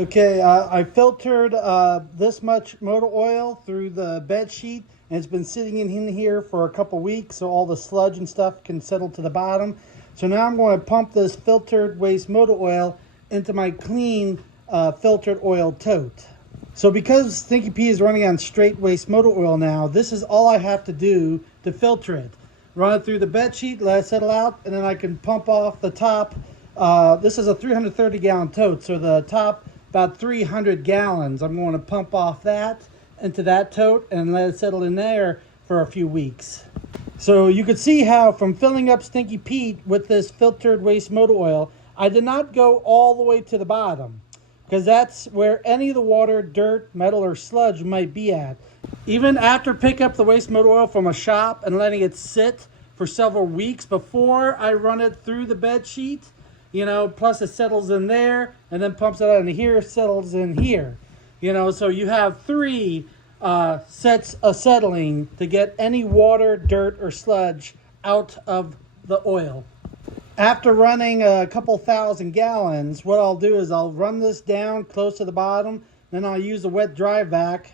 Okay, I filtered this much motor oil through the bed sheet, and it's been sitting in here for a couple weeks so all the sludge and stuff can settle to the bottom. So now I'm going to pump this filtered waste motor oil into my clean filtered oil tote. So because Stinky Pete is running on straight waste motor oil now, this is all I have to do to filter it. Run it through the bed sheet, let it settle out, and then I can pump off the top. This is a 330 gallon tote, so the top about 300 gallons. I'm going to pump off that into that tote and let it settle in there for a few weeks. So you could see how from filling up Stinky Pete with this filtered waste motor oil, I did not go all the way to the bottom, because that's where any of the water, dirt, metal, or sludge might be at. Even after picking up the waste motor oil from a shop and letting it sit for several weeks before I run it through the bed sheet, plus it settles in there and then pumps it out into here, settles in here. So you have three sets of settling to get any water, dirt, or sludge out of the oil. After running a couple thousand gallons, what I'll do is I'll run this down close to the bottom, then I'll use a wet dry vac,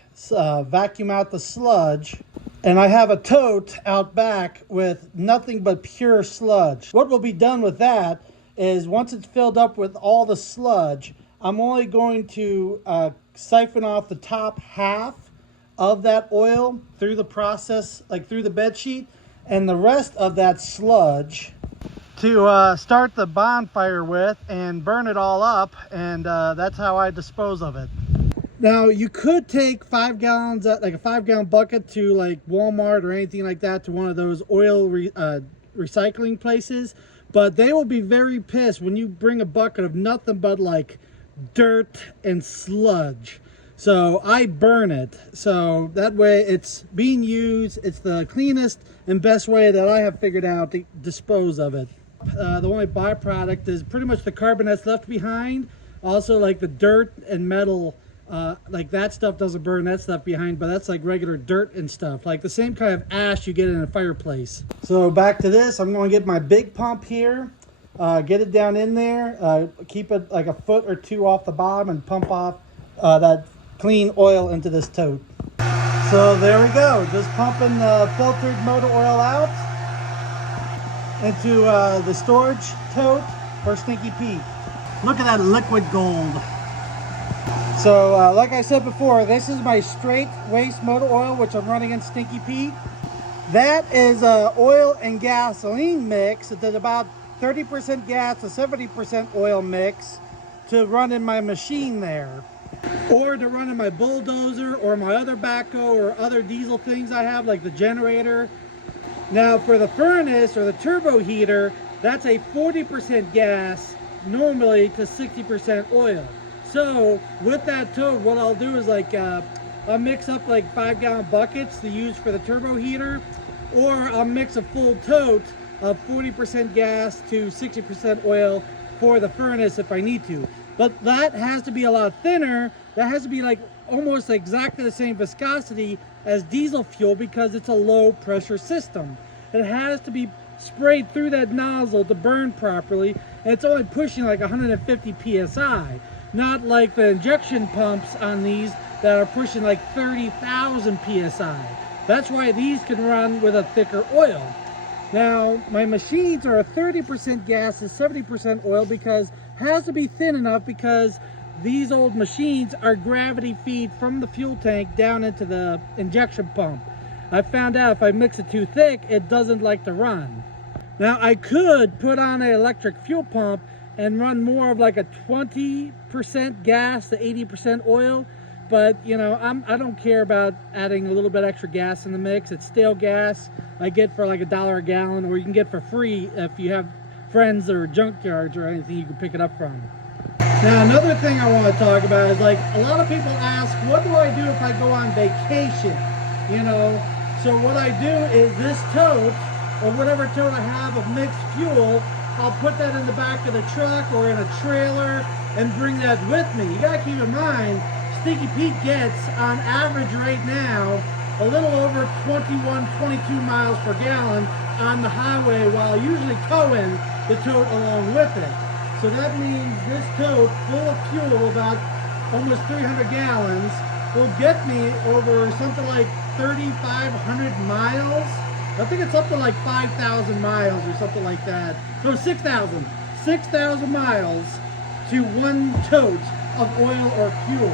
vacuum out the sludge, and I have a tote out back with nothing but pure sludge. What will be done with that is once it's filled up with all the sludge, I'm only going to siphon off the top half of that oil through the process, like through the bed sheet, and the rest of that sludge to start the bonfire with and burn it all up, and that's how I dispose of it. Now you could take 5 gallons, like a 5-gallon bucket to like Walmart or anything like that, to one of those oil recycling places, but they will be very pissed when you bring a bucket of nothing but like dirt and sludge. So I burn it, so that way it's being used. It's the cleanest and best way that I have figured out to dispose of it. The only byproduct is pretty much the carbon that's left behind. Also, like the dirt and metal, like that stuff doesn't burn, that's left behind, but that's like regular dirt and stuff, like the same kind of ash you get in a fireplace. So back to this, I'm going to get my big pump here, get it down in there, keep it like a foot or two off the bottom, and pump off that clean oil into this tote. So there we go, just pumping the filtered motor oil out into the storage tote for Stinky Pete. Look at that liquid gold. So like I said before, this is my straight waste motor oil, which I'm running in Stinky Pete. That is oil and gasoline mix. It's about 30% gas to 70% oil mix to run in my machine there, or to run in my bulldozer or my other backhoe or other diesel things I have, like the generator. Now for the furnace or the turbo heater, that's a 40% gas normally to 60% oil. So with that tote, what I'll do is like I'll mix up like 5-gallon buckets to use for the turbo heater, or I'll mix a full tote of 40% gas to 60% oil for the furnace if I need to. But that has to be a lot thinner. That has to be like almost exactly the same viscosity as diesel fuel, because it's a low pressure system. It has to be sprayed through that nozzle to burn properly, and it's only pushing like 150 psi, not like the injection pumps on these that are pushing like 30,000 psi. That's why these can run with a thicker oil. Now my machines are a 30% gas to 70% oil, because it has to be thin enough, because these old machines are gravity feed from the fuel tank down into the injection pump. I found out if I mix it too thick, it doesn't like to run. Now I could put on an electric fuel pump and run more of like a 20% gas to 80% oil, but I don't care about adding a little bit extra gas in the mix. It's stale gas I get for like $1 a gallon, or you can get for free if you have friends or junkyards or anything you can pick it up from. Now another thing I want to talk about is, like, a lot of people ask, what do I do if I go on vacation? So what I do is this tote, or whatever tote I have of mixed fuel, I'll put that in the back of the truck or in a trailer and bring that with me. You gotta keep in mind, Stinky Pete gets on average right now a little over 21, 22 miles per gallon on the highway, while usually towing the tote along with it. So that means this tote full of fuel, about almost 300 gallons, will get me over something like 3,500 miles. I think it's up to like 5,000 miles or something like that. So 6,000 miles to one tote of oil or fuel.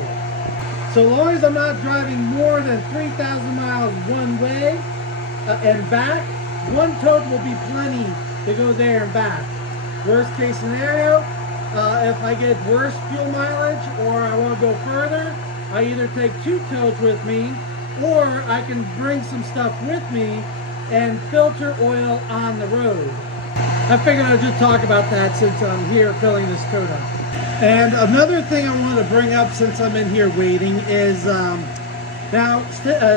So long as I'm not driving more than 3,000 miles one way and back, one tote will be plenty to go there and back. Worst case scenario, if I get worse fuel mileage or I want to go further, I either take 2 totes with me, or I can bring some stuff with me and filter oil on the road. I figured I'd just talk about that since I'm here filling this tote up. And another thing I want to bring up since I'm in here waiting is, now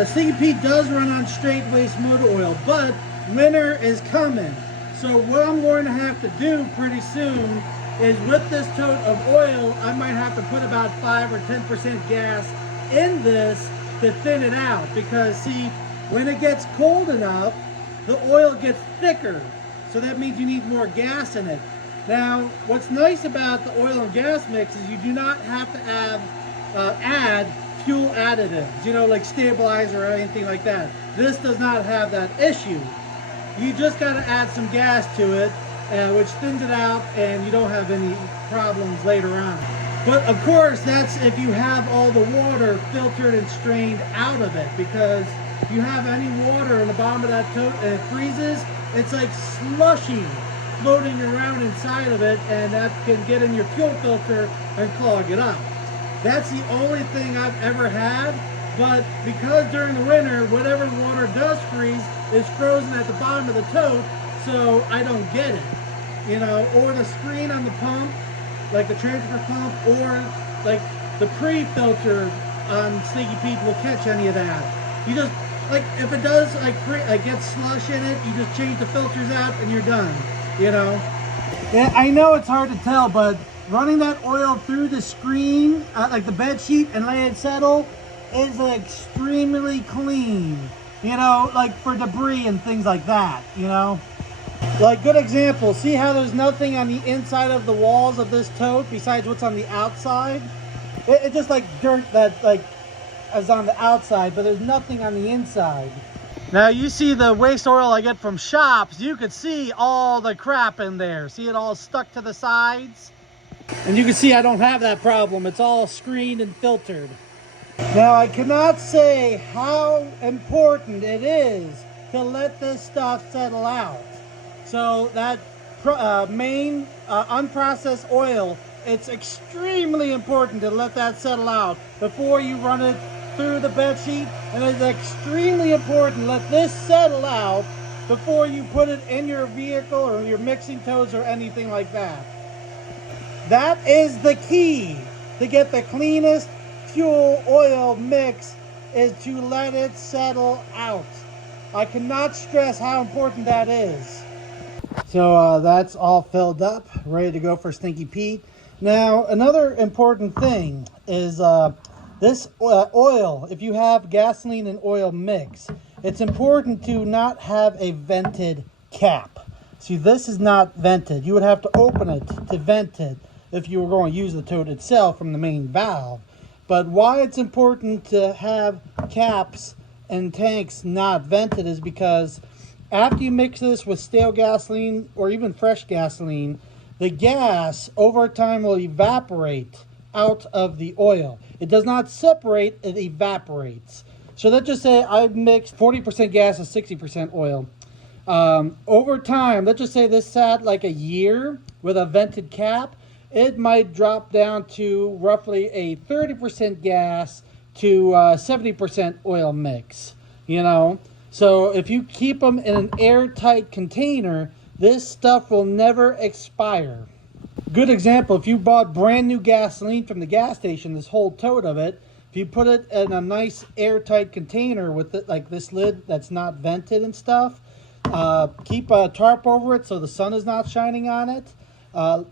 Stinky Pete does run on straight waste motor oil, but winter is coming. So what I'm going to have to do pretty soon is with this tote of oil, I might have to put about 5 or 10% gas in this to thin it out, because see, when it gets cold enough, the oil gets thicker. So that means you need more gas in it. Now, what's nice about the oil and gas mix is you do not have to add fuel additives, you know, like stabilizer or anything like that. This does not have that issue. You just got to add some gas to it, which thins it out, and you don't have any problems later on. But of course, that's if you have all the water filtered and strained out of it, because if you have any water in the bottom of that tote and it freezes, it's like slushy floating around inside of it, and that can get in your fuel filter and clog it up. That's the only thing I've ever had, but because during the winter, whatever water does freeze is frozen at the bottom of the tote, so I don't get it. You know, or the screen on the pump, like the transfer pump, or like the pre-filter on Stinky Pete will catch any of that. You just, like, if it does like get slush in it, you just change the filters out and you're done, you know. Yeah, I know it's hard to tell, but running that oil through the screen, like the bed sheet, and letting it settle is extremely clean, you know, like for debris and things like that, you know. Like, good example, see how there's nothing on the inside of the walls of this tote besides what's on the outside? It's just like dirt that like is on the outside, but there's nothing on the inside. Now you see the waste oil I get from shops, you could see all the crap in there. See it all stuck to the sides? And you can see I don't have that problem. It's all screened and filtered. Now I cannot say how important it is to let this stuff settle out. So that main unprocessed oil, it's extremely important to let that settle out before you run it through the bed sheet, and it's extremely important to let this settle out before you put it in your vehicle or your mixing totes or anything like that. That is the key to get the cleanest fuel oil mix, is to let it settle out. I cannot stress how important that is. So that's all filled up, ready to go for Stinky Pete. Now, another important thing is this oil. If you have gasoline and oil mix, it's important to not have a vented cap. See, this is not vented. You would have to open it to vent it if you were going to use the tote itself from the main valve. But why it's important to have caps and tanks not vented is because after you mix this with stale gasoline or even fresh gasoline, the gas over time will evaporate out of the oil. It does not separate, it evaporates. So let's just say I mixed 40% gas and 60% oil. Over time, let's just say this sat like a year with a vented cap, it might drop down to roughly a 30% gas to 70% oil mix, you know. So if you keep them in an airtight container, this stuff will never expire. Good example, if you bought brand new gasoline from the gas station, this whole tote of it, if you put it in a nice airtight container with it, like this lid that's not vented and stuff, keep a tarp over it so the sun is not shining on it,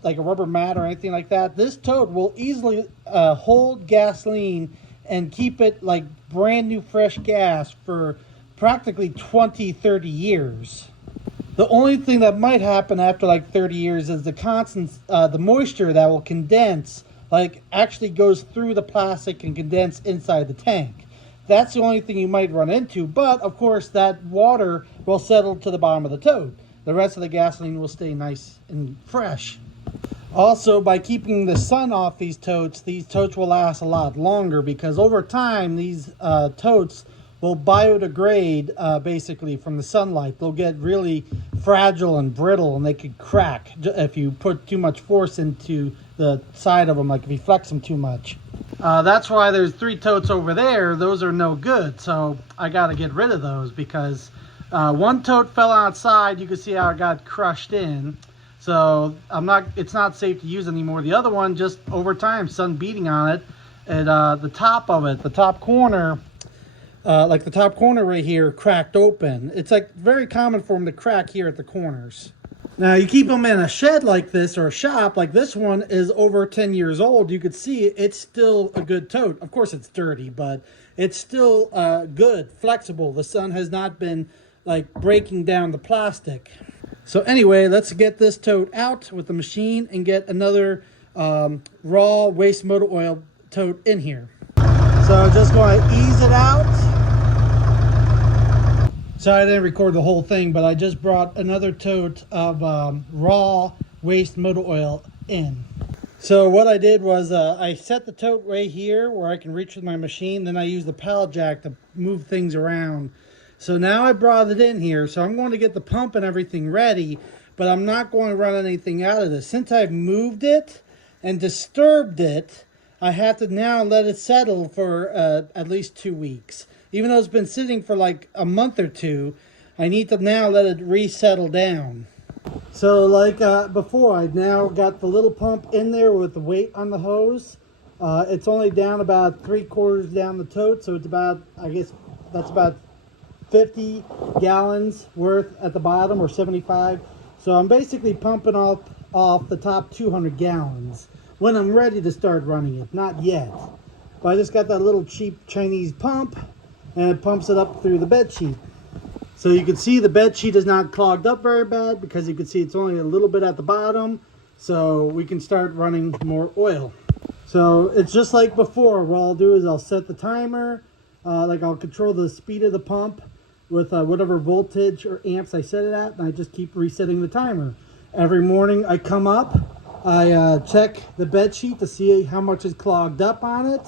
like a rubber mat or anything like that. This tote will easily hold gasoline and keep it like brand new fresh gas for practically 20-30 years. The only thing that might happen after like 30 years is the moisture that will condense like actually goes through the plastic and condense inside the tank. That's the only thing you might run into, but of course that water will settle to the bottom of the tote. The rest of the gasoline will stay nice and fresh. Also, by keeping the sun off these totes will last a lot longer, because over time these totes will biodegrade basically from the sunlight. They'll get really fragile and brittle, and they could crack if you put too much force into the side of them, like if you flex them too much. That's why there's 3 totes over there. Those are no good, so I got to get rid of those, because one tote fell outside. You can see how it got crushed in. So it's not safe to use anymore. The other one, just over time, sun beating on it, and the top of it, the top corner, like the top corner right here, cracked open. It's like very common for them to crack here at the corners. Now you keep them in a shed like this, or a shop like this one is over 10 years old. You could see it's still a good tote. Of course it's dirty, but it's still good, flexible. The sun has not been like breaking down the plastic. So anyway, let's get this tote out with the machine and get another raw waste motor oil tote in here. So I'm just going to ease it out. Sorry I didn't record the whole thing, but I just brought another tote of raw waste motor oil in. So what I did was I set the tote right here where I can reach with my machine. Then I use the pallet jack to move things around. So now I brought it in here, so I'm going to get the pump and everything ready, but I'm not going to run anything out of this. Since I've moved it and disturbed it, I have to now let it settle for at least 2 weeks. Even though it's been sitting for like a month or two, I need to now let it resettle down. So like before, I've now got the little pump in there with the weight on the hose. It's only down about 3/4 down the tote, so it's about, I guess that's about 50 gallons worth at the bottom, or 75. So I'm basically pumping off the top 200 gallons when I'm ready to start running it. Not yet. But I just got that little cheap Chinese pump, and it pumps it up through the bed sheet. So you can see the bed sheet is not clogged up very bad, because you can see it's only a little bit at the bottom. So we can start running more oil. So it's just like before. What I'll do is I'll set the timer. Like I'll control the speed of the pump with whatever voltage or amps I set it at, and I just keep resetting the timer. Every morning I come up, I check the bed sheet to see how much is clogged up on it.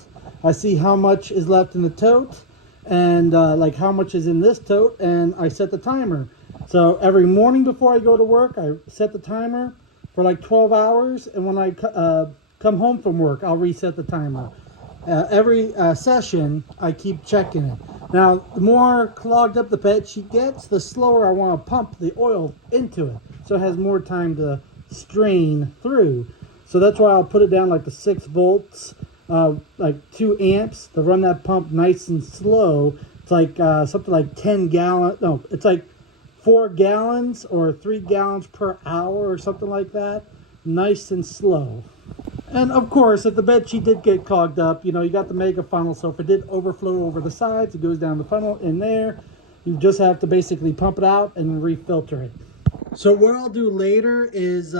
I see how much is left in the tote, and like how much is in this tote, and I set the timer. So every morning before I go to work, I set the timer for like 12 hours, and when I come home from work, I'll reset the timer. Every session, I keep checking it. Now, the more clogged up the bed sheet gets, the slower I want to pump the oil into it, so it has more time to strain through. So that's why I'll put it down like the 6 volts, like 2 amps to run that pump nice and slow. It's like something like 10 gallons. No, it's like 4 gallons or 3 gallons per hour or something like that. Nice and slow. And of course, if the bed sheet did get clogged up, you know, you got the mega funnel, so if it did overflow over the sides, it goes down the funnel in there. You just have to basically pump it out and refilter it. So what I'll do later is,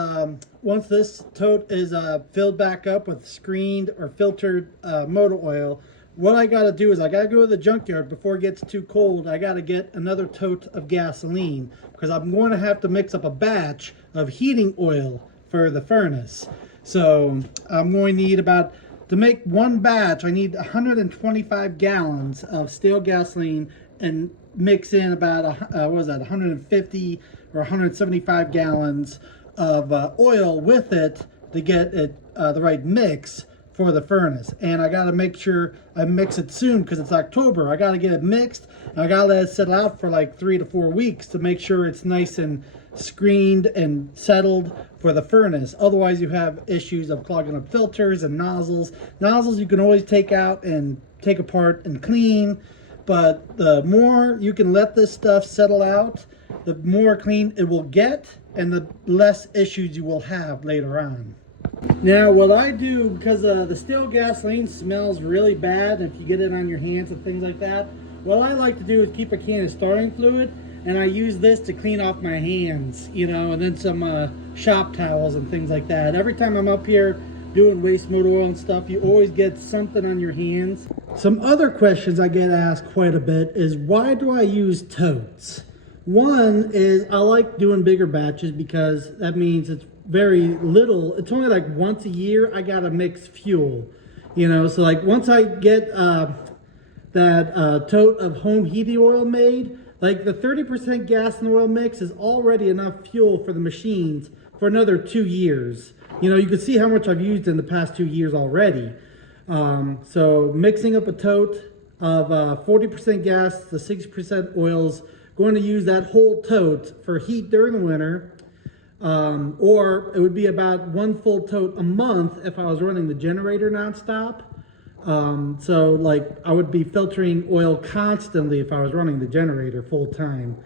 once this tote is filled back up with screened or filtered motor oil, what I got to do is I got to go to the junkyard before it gets too cold. I got to get another tote of gasoline, because I'm going to have to mix up a batch of heating oil for the furnace. So I'm going to need to make one batch, I need 125 gallons of stale gasoline, and mix in about, 150 or 175 gallons of oil with it to get it the right mix for the furnace. And I got to make sure I mix it soon, because it's October. I got to get it mixed, and I got to let it settle out for like 3 to 4 weeks to make sure it's nice and screened and settled for the furnace. Otherwise you have issues of clogging up filters and nozzles. Nozzles you can always take out and take apart and clean, but the more you can let this stuff settle out, the more clean it will get, and the less issues you will have later on. Now what I do, because the stale gasoline smells really bad if you get it on your hands and things like that, what I like to do is keep a can of starting fluid, and I use this to clean off my hands, you know, and then some shop towels and things like that. Every time I'm up here doing waste motor oil and stuff, you always get something on your hands. Some other questions I get asked quite a bit is, why do I use totes? One is I like doing bigger batches because that means it's very little. It's only like once a year I gotta mix fuel, you know. So like once I get that tote of home heating oil made, like the 30% gas and oil mix is already enough fuel for the machines for another 2 years. You know, you can see how much I've used in the past 2 years already. So mixing up a tote of 40% gas to 60% oils, going to use that whole tote for heat during the winter. Or it would be about 1 full tote a month if I was running the generator nonstop. So like I would be filtering oil constantly if I was running the generator full time.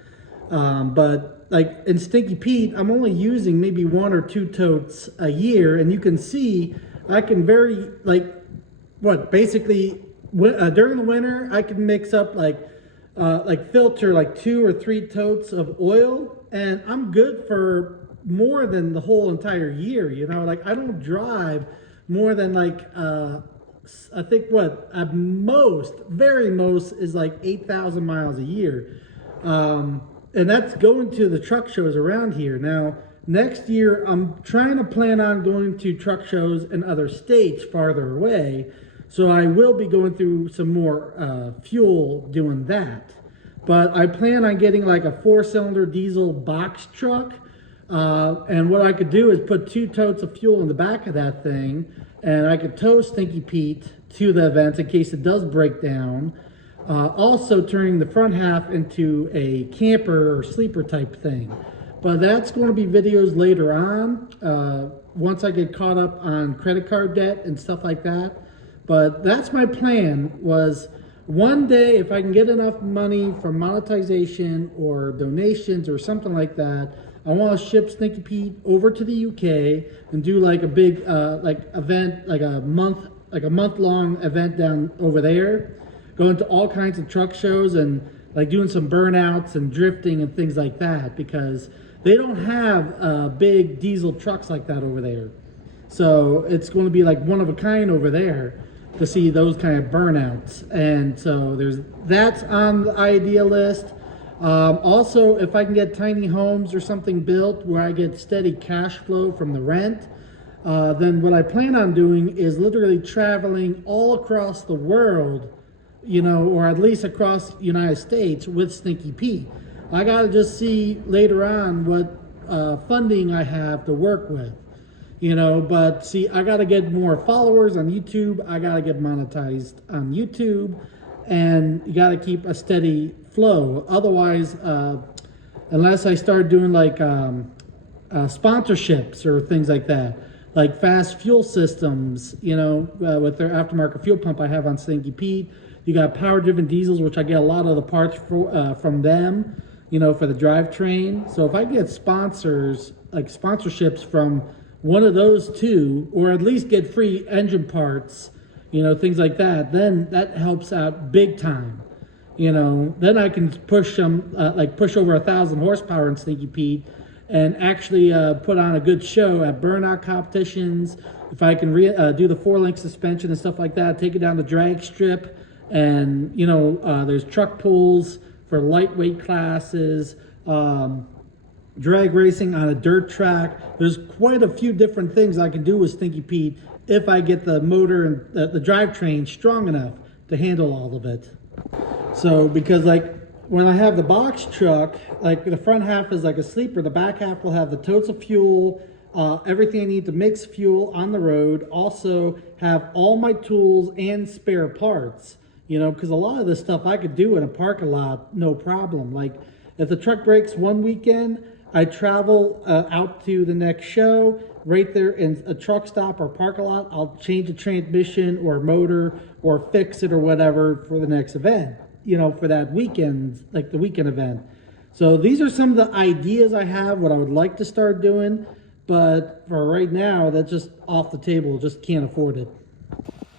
But like in Stinky Pete, I'm only using maybe 1 or 2 totes a year, and you can see I can basically during the winter I can mix up filter like 2 or 3 totes of oil, and I'm good for more than the whole entire year. You know, like I don't drive more than I think at most, very most, is like 8,000 miles a year. And that's going to the truck shows around here. Now, next year, I'm trying to plan on going to truck shows in other states farther away. So I will be going through some more fuel doing that. But I plan on getting like a 4-cylinder diesel box truck. And what I could do is put 2 totes of fuel in the back of that thing, and I could tow Stinky Pete to the events in case it does break down. Also turning the front half into a camper or sleeper type thing. But that's going to be videos later on, once I get caught up on credit card debt and stuff like that. But that's my plan, was one day if I can get enough money from monetization or donations or something like that, I want to ship Stinky Pete over to the UK and do like a big event, like a month-long event down over there, going to all kinds of truck shows and like doing some burnouts and drifting and things like that, because they don't have big diesel trucks like that over there. So it's going to be like one of a kind over there to see those kind of burnouts. And so that's on the idea list. Also, if I can get tiny homes or something built where I get steady cash flow from the rent, then what I plan on doing is literally traveling all across the world, you know, or at least across the United States with Stinky Pete. I got to just see later on what funding I have to work with, you know. But see, I got to get more followers on YouTube. I got to get monetized on YouTube, and you got to keep a steady flow. Otherwise, unless I start doing like sponsorships or things like that, like Fast Fuel Systems, you know, with their aftermarket fuel pump I have on Stinky Pete. You got Power Driven Diesels, which I get a lot of the parts from them, you know, for the drivetrain. So if I get sponsors, like sponsorships from one of those two, or at least get free engine parts, you know, things like that, then that helps out big time. You know, then I can push some, push over 1,000 horsepower in Stinky Pete and actually put on a good show at burnout competitions. If I can do the 4-link suspension and stuff like that, take it down the drag strip. And, you know, there's truck pulls for lightweight classes, drag racing on a dirt track. There's quite a few different things I can do with Stinky Pete if I get the motor and the drivetrain strong enough to handle all of it. So, because like when I have the box truck, like the front half is like a sleeper, the back half will have the totes of fuel, everything I need to mix fuel on the road, also have all my tools and spare parts. You know, because a lot of this stuff I could do in a parking lot, no problem. Like if the truck breaks one weekend, I travel out to the next show, right there in a truck stop or parking lot. I'll change the transmission or motor or fix it or whatever for the next event, you know, for that weekend, like the weekend event. So these are some of the ideas I have, what I would like to start doing. But for right now, that's just off the table, just can't afford it.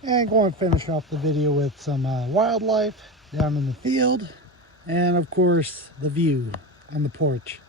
And going to finish off the video with some wildlife down in the field, and of course the view on the porch.